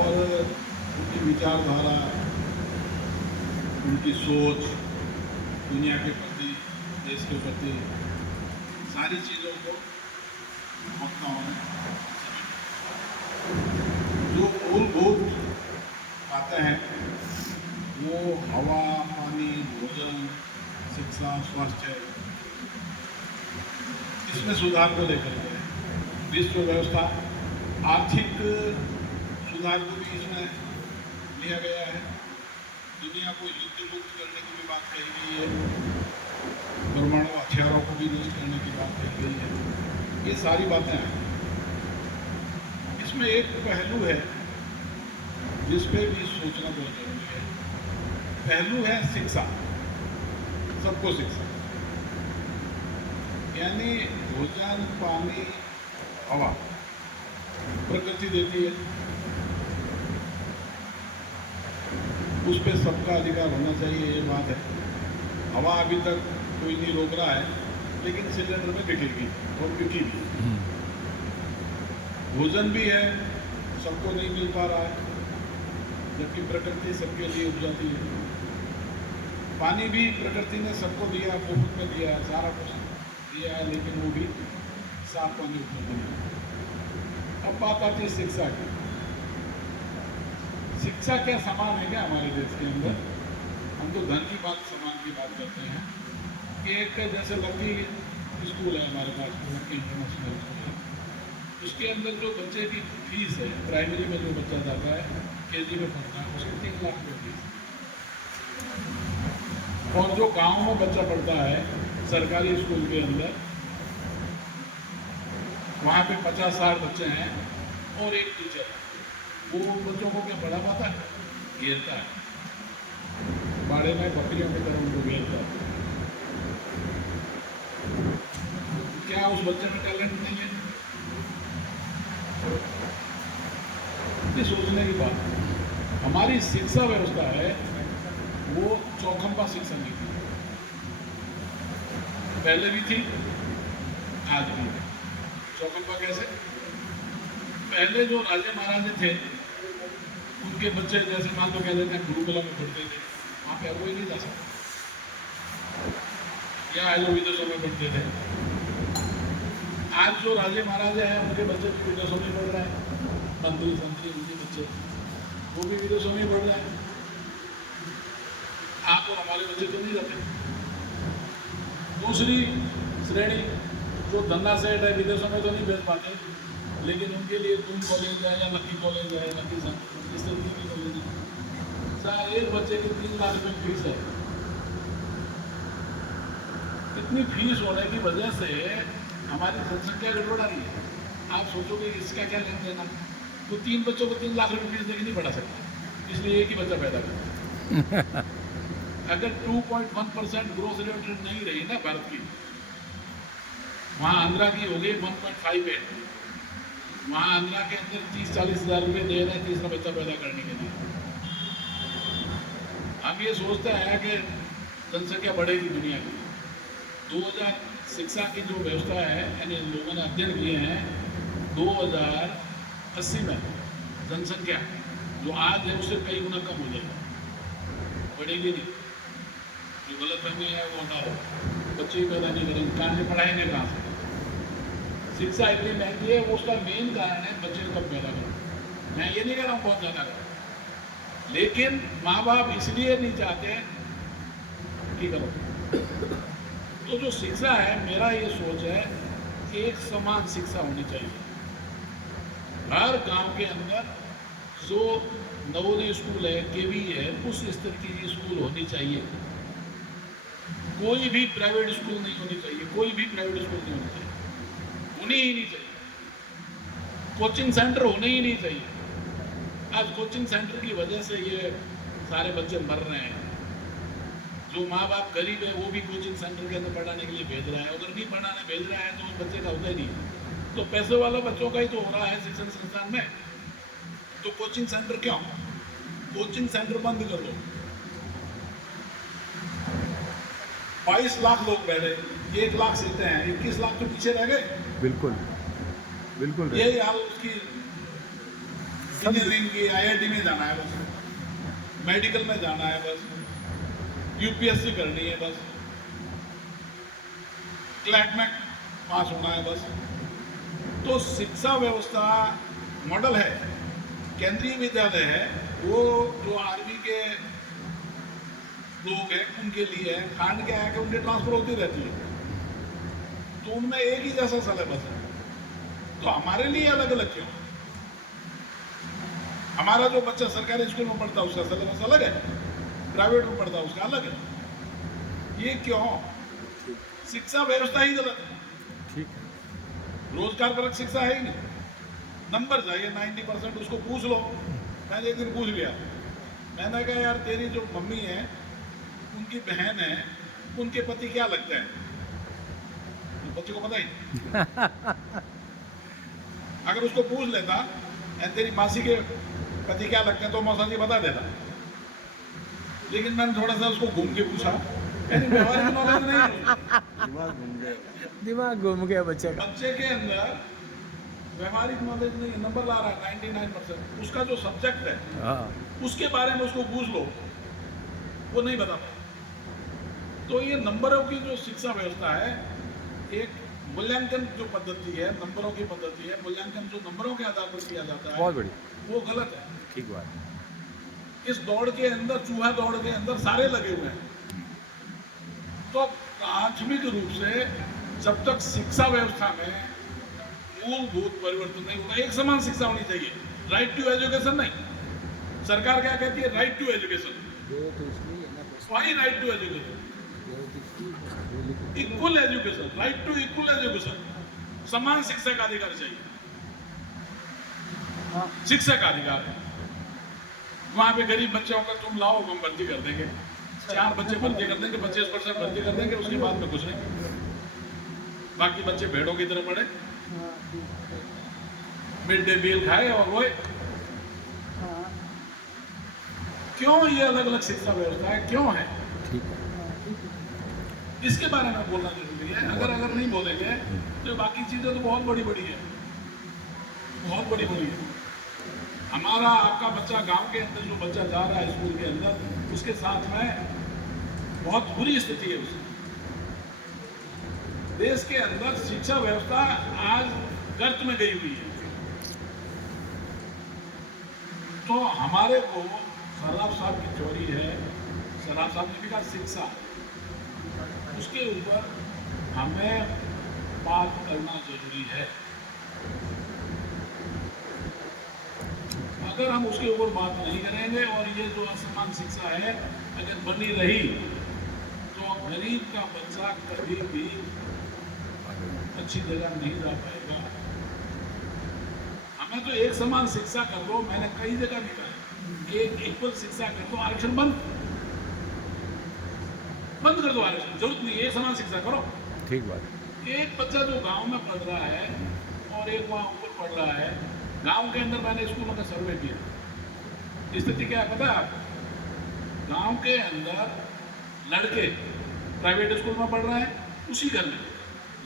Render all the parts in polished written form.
और उनकी विचारधारा, उनकी सोच दुनिया के प्रति, देश के प्रति, सारी चीज़ों को महत्वपूर्ण जो मूलभूत बातें हैं वो हवा, पानी, भोजन, शिक्षा, स्वास्थ्य, इसमें सुधार को लेकर के विश्व व्यवस्था, आर्थिक सुधार को भी इसमें लिया गया है। दुनिया को युद्ध मुक्त करने की भी बात कही गई है, परमाणु हथियारों को भी नष्ट करने की बात कही गई है। ये सारी बातें हैं। इसमें एक पहलू है जिस पे भी सोचना बहुत जरूरी है। पहलू है शिक्षा, सबको शिक्षा, यानी भोजन, पानी, हवा प्रकृति देती है, उस पर सबका अधिकार होना चाहिए, ये बात है। हवा अभी तक कोई नहीं रोक रहा है, लेकिन सिलेंडर में बिकेगी और बिकी भी। भोजन भी है, सबको नहीं मिल पा रहा है, जबकि प्रकृति सबके लिए उपजाती है। पानी भी प्रकृति ने सबको दिया, मुफ्त में दिया है, सारा कुछ दिया है, लेकिन वो भी साफ पानी उपलब्ध नहीं है। अब बात आती है शिक्षा की। शिक्षा क्या समान है क्या हमारे देश के अंदर? हम तो धन की बात, समान की बात करते हैं कि एक जैसे लकी स्कूल है हमारे पास, लकी इंटरनेशनल स्कूल है, उसके अंदर जो बच्चे की फीस है, प्राइमरी में जो बच्चा जाता है, केजी में पढ़ता है, उसकी 3 लाख रुपये फीस। और जो गांव में बच्चा पढ़ता है सरकारी स्कूल के अंदर, वहाँ पे 50-60 बच्चे हैं और एक टीचर है, वो उन बच्चों को क्या पढ़ा पाता है? घेरता है, बाड़े में बकरियों की तरह उनको घेरता है। क्या उस बच्चे में टैलेंट नहीं है? ये सोचने की बात है। हमारी शिक्षा व्यवस्था है वो चौखंबा शिक्षा नीति है, पहले भी थी, आज भी है। चौखंबा कैसे? पहले जो राजे महाराजे थे, उनके बच्चे जैसे मान लो कहते थे गुरुकुला में पढ़ते थे, वहाँ पे कोई नहीं जा सकता, या जो विदेशों में पढ़ते थे। आज जो राजे महाराजे हैं उनके बच्चे भी विदेशों में पढ़ रहे हैं, मंत्री संतरी उनके बच्चे वो भी विदेशों में पढ़ रहे हैं। आप और हमारे बच्चे तो नहीं जाते। दूसरी श्रेणी जो धंधा सेट है, विदेशों में तो नहीं भेज पाते, लेकिन उनके लिए दून कॉलेज है या लकी कॉलेज है, लकी इस तरीके की कॉलेज है। सर एक बच्चे की 3 लाख रुपये फीस है। इतनी फीस होने की वजह से हमारी जनसंख्या गड़बड़ा रही है। आप सोचोगे इसका क्या लेन देना? तो 3 बच्चों को 3 लाख रुपये फीस देके नहीं पढ़ा सकता, इसलिए एक ही बच्चा पैदा करता। अगर 2.1% ग्रोथ रेट नहीं रही ना भारत की, वहाँ आंध्रा की हो गई 1.58, वहाँ आंध्रा के अंदर 30-40 हज़ार रुपये दे रहे हैं तीसरा बच्चा पैदा करने के लिए। हम ये सोचते हैं कि जनसंख्या बढ़ेगी दुनिया की। 2000 शिक्षा की जो व्यवस्था है, यानी लोगों ने अध्ययन किए हैं, 2080 में जनसंख्या जो आज है उससे कई गुना कम हो जाएगी, बढ़ेगी नहीं। जो गलतफहमी है वो हटाओ, बच्चे ही पैदा नहीं करेंगे, कहाँ से पढ़ाएंगे, कहाँ से? शिक्षा इतनी महंगी है, वो उसका मेन कारण है बच्चे कब पैदा करो। मैं ये नहीं कह रहा हूँ बहुत ज़्यादा करो, लेकिन माँ बाप इसलिए नहीं चाहते कि करो। तो जो शिक्षा है, मेरा ये सोच है कि एक समान शिक्षा होनी चाहिए। हर गांव के अंदर जो नवोदय स्कूल है, केवी है, उस स्तर की स्कूल होनी चाहिए। कोई भी प्राइवेट स्कूल नहीं होनी चाहिए, कोई भी प्राइवेट स्कूल नहीं होनी चाहिए, होनी ही नहीं चाहिए। कोचिंग सेंटर होने ही नहीं चाहिए। आज कोचिंग सेंटर की वजह से ये सारे बच्चे मर रहे हैं। जो माँ बाप गरीब है वो भी कोचिंग सेंटर के अंदर पढ़ाने के लिए भेज रहा है, अगर नहीं पढ़ाने भेज रहा है तो उस बच्चे का होता ही नहीं। तो पैसे वाला बच्चों का ही तो हो रहा है शिक्षण संस्थान में। तो कोचिंग सेंटर क्यों? कोचिंग सेंटर बंद कर दो। 22 लाख लोग बैठे, 1 लाख सीटें हैं, 21 लाख तो पीछे रह गए। बिल्कुल बिल्कुल यही हाल उसकी इंजीनियरिंग की IIT में जाना है बस, मेडिकल में जाना है बस, UPSC करनी है बस, क्लैट में पास होना है बस। तो शिक्षा व्यवस्था मॉडल है, केंद्रीय विद्यालय है, वो जो आर्मी के लोग हैं उनके लिए है, खांड के आके उनकी ट्रांसफर होती रहती है, तो उनमें एक ही जैसा सिलेबस है। तो हमारे लिए अलग अलग क्यों? हमारा जो बच्चा सरकारी स्कूल में पढ़ता है उसका सिलेबस अलग है, प्राइवेट में पढ़ता है उसका अलग है। ये क्यों? शिक्षा व्यवस्था ही गलत है। ठीक है। रोजगार परक शिक्षा है ही नहीं। नंबर चाहिए 90%, उसको पूछ लो। मैंने एक दिन पूछ लिया, मैंने कहा यार तेरी जो मम्मी है, उनकी बहन है, उनके पति क्या लगते हैं? तो बच्चे को पता ही नहीं। अगर उसको पूछ लेता तेरी मासी के पति क्या लगते हैं, तो मौसा जी बता देता। लेकिन मैंने थोड़ा सा उसको घूम के पूछा, व्यवहारिक नॉलेज नहीं है। दिमाग घूम गया बच्चे का। बच्चे के अंदर व्यवहारिक नॉलेज नहीं, नंबर ला रहा है 99%, उसका जो सब्जेक्ट है उसके बारे में उसको पूछ लो, वो नहीं बता पाता। तो ये नंबरों की जो शिक्षा व्यवस्था है, एक मूल्यांकन जो पद्धति है, नंबरों की पद्धति है, मूल्यांकन जो नंबरों के आधार पर किया जाता है, बहुत बढ़िया, वो गलत है। ठीक बात। इस दौड़ के अंदर, चूहा दौड़ के अंदर सारे लगे हुए हैं। तो प्राथमिक रूप से जब तक शिक्षा व्यवस्था में मूलभूत परिवर्तन नहीं होगा, एक समान शिक्षा होनी चाहिए, राइट टू एजुकेशन नहीं। सरकार क्या कहती है? Right to education. Why right to education? Equal education, right to equal education, समान शिक्षा का अधिकार चाहिए। शिक्षा का अधिकार है। वहां पे गरीब बच्चे होकर तुम लाओ, हम भर्ती कर देंगे, 4 बच्चे भर्ती कर देंगे, 25% भर्ती कर देंगे, उसके बाद में कुछ नहीं, बाकी बच्चे भेड़ों की तरह पड़े, मिड डे मील खाए और रोए। क्यों ये अलग अलग शिक्षा व्यवस्था है, क्यों है? इसके बारे में बोलना जरूरी है। अगर नहीं बोलेंगे तो बाकी चीजें तो बहुत बड़ी बड़ी है, बहुत बड़ी बड़ी है। हमारा आपका बच्चा गांव के अंदर जो बच्चा जा रहा है स्कूल के अंदर, उसके साथ में बहुत बुरी स्थिति है उसकी। देश के अंदर शिक्षा व्यवस्था आज गर्त में गई हुई है। तो हमारे को सराफ साहब की चोरी है, सराफ साहब ने भी कहा शिक्षा, उसके ऊपर हमें बात करना जरूरी है। अगर हम उसके ऊपर बात नहीं करेंगे और ये जो असमान शिक्षा है अगर बनी रही, तो गरीब का बच्चा कभी भी अच्छी जगह नहीं जा पाएगा। हमें तो एक समान शिक्षा कर दो, मैंने कई जगह भी कहा, एक इक्वल शिक्षा कर दो, आरक्षण बंद कर दो, आरक्षण जरूरत नहीं, एक समान शिक्षा करो। ठीक बात। एक बच्चा जो गांव में पढ़ रहा है और एक वहां ऊपर पढ़ रहा है, गांव के अंदर मैंने स्कूलों का सर्वे किया, स्थिति क्या है पता है आपको? गांव के अंदर लड़के प्राइवेट स्कूल में पढ़ रहे हैं, उसी घर में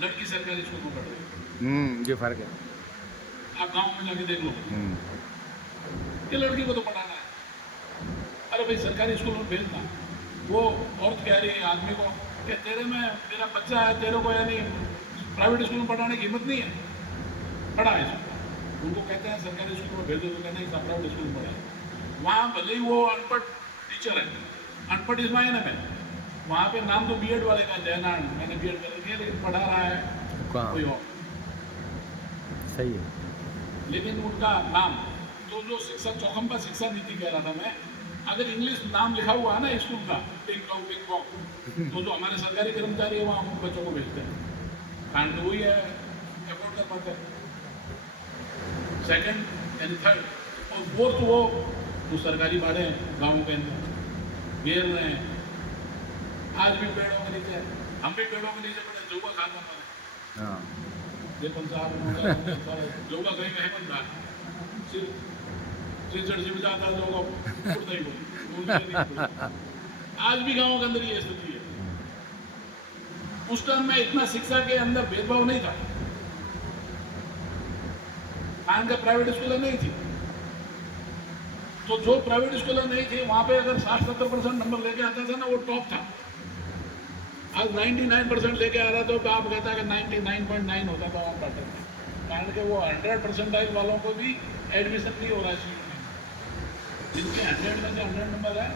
लड़की सरकारी स्कूल में पढ़ रही है। ये फर्क है। आप गांव में जाके देख लो कि लड़की को तो पढ़ाना है, अरे भाई सरकारी स्कूल में भेजना। वो औरत कह रही है आदमी को कि तेरे में मेरा बच्चा है, तेरे को यानी प्राइवेट स्कूल में पढ़ाने की हिम्मत नहीं है, पढ़ा है इसको। उनको कहते हैं सरकारी स्कूल में भेजो, तो कहते हैं प्राइवेट स्कूल में पढ़ाए। वहाँ भले ही वो अनपढ़ टीचर है, अनपढ़ इस मायने में, वहाँ पे नाम तो बीएड वाले का जयनारायण, मैंने बीएड कर रखी है, लेकिन पढ़ा रहा है कोई और। सही है। लेकिन उनका नाम तो जो शिक्षा चौखंबा शिक्षा नीति कह रहा था मैं, अगर इंग्लिश नाम लिखा हुआ है ना स्कूल का, पिंग पोंग, तो जो हमारे सरकारी कर्मचारी है वहाँ उन बच्चों को भेजते हैं, कांड वही है, अफोर्ड कर पाते हैं। सेकंड एंड थर्ड और फोर्थ वो जो सरकारी भाड़े हैं गाँवों के अंदर घेर रहे हैं। आज भी पेड़ों के नीचे, हम भी पेड़ों के नीचे पड़े, जौगा खाता हमारे जौगा कहीं में है बन रहा, सिर्फ जिम जाता आज भी गाँवों के अंदर ये स्थिति है। उस टाइम में इतना शिक्षा के अंदर भेदभाव नहीं था, प्राइवेट स्कूल नहीं थी, तो जो प्राइवेट स्कूलें नहीं थी वहाँ पे अगर 60-70% नंबर लेके आता था ना, वो टॉप था। आज 99% लेके आ रहा तो आप कहता है कि 99.9 होता तो आप पढ़ते थे, कारण कि वो 100% वालों को भी एडमिशन नहीं हो रहा है सीट में। जिनके 100 में से 100 नंबर है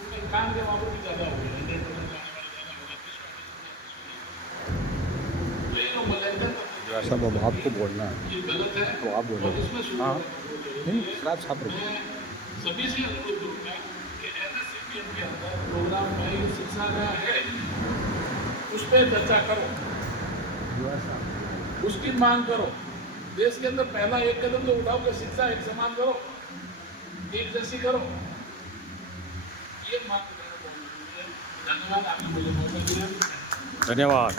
उनके काम के वहाँ पर भी ज़्यादा हो गया, 100% आने वाले ज़्यादा होगा। तो ये जो मूल्यांकन सब अब आपको बोलना है ये गलत है, तो आप बोलो। और इसमें शुरू हाँ। करना नहीं खराब छाप रहे मैं सभी से अनुरोध करूँगा कि NSCPM के अंदर प्रोग्राम में ये शिक्षा का है, उस पर चर्चा करो, उसकी मांग करो। देश के अंदर पहला एक कदम तो उठाओ कि शिक्षा एक समान करो, एक जैसी करो। ये मांग करना बहुत जरूरी है। धन्यवाद, आपने मुझे मौका दिया। धन्यवाद।